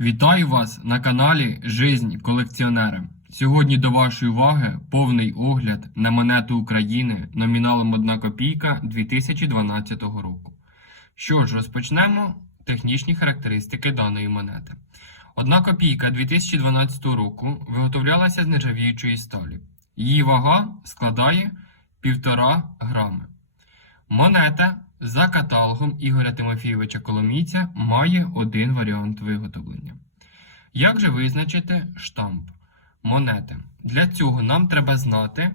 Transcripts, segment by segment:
Вітаю вас на каналі Жизнь колекціонера. Сьогодні до вашої уваги повний огляд на монету України номіналом 1 копійка 2012 року. Що ж, розпочнемо технічні характеристики даної монети. Одна копійка 2012 року виготовлялася з нержавіючої сталі. Її вага складає 1,5 грами. Монета за каталогом Ігоря Тимофійовича Коломійця має один варіант виготовлення. Як же визначити штамп монети? Для цього нам треба знати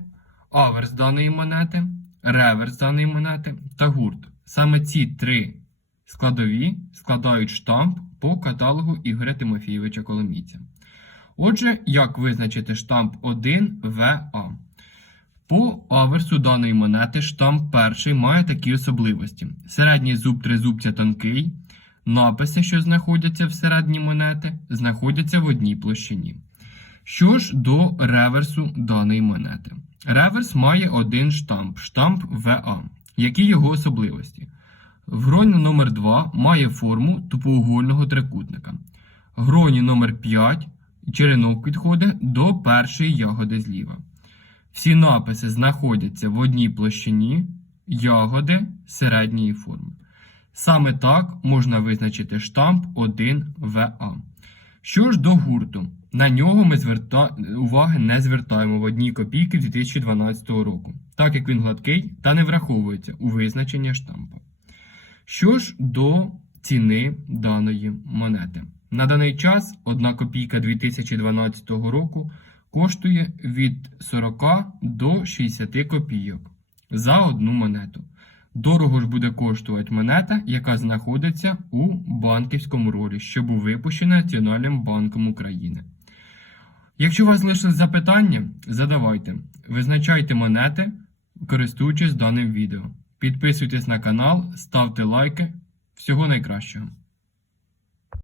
аверс даної монети, реверс даної монети та гурт. Саме ці три складові складають штамп по каталогу Ігоря Тимофійовича Коломійця. Отже, як визначити штамп 1ВА? По аверсу даної монети штамп перший має такі особливості: середній зуб тризубця тонкий, написи, що знаходяться всередині монети, знаходяться в одній площині. Що ж до реверсу даної монети? Реверс має один штамп штамп ВА. Які його особливості? Гронь номер 2 має форму тупоугольного трикутника. Гроні номер 5 черенок підходить до першої ягоди зліва. Всі написи знаходяться в одній площині ягоди середньої форми. Саме так можна визначити штамп 1ВА. Що ж до гурту, на нього ми зверта... уваги не звертаємо в одній копійки 2012 року, так як він гладкий та не враховується у визначення штампа. Що ж до ціни даної монети? На даний час 1 копійка 2012 року коштує від 40 до 60 копійок за одну монету. Дорого ж буде коштувати монета, яка знаходиться у банківському ролі, що був випущений Національним банком України. Якщо у вас залишились запитання, задавайте. Визначайте монети, користуючись даним відео. Підписуйтесь на канал, ставте лайки. Всього найкращого.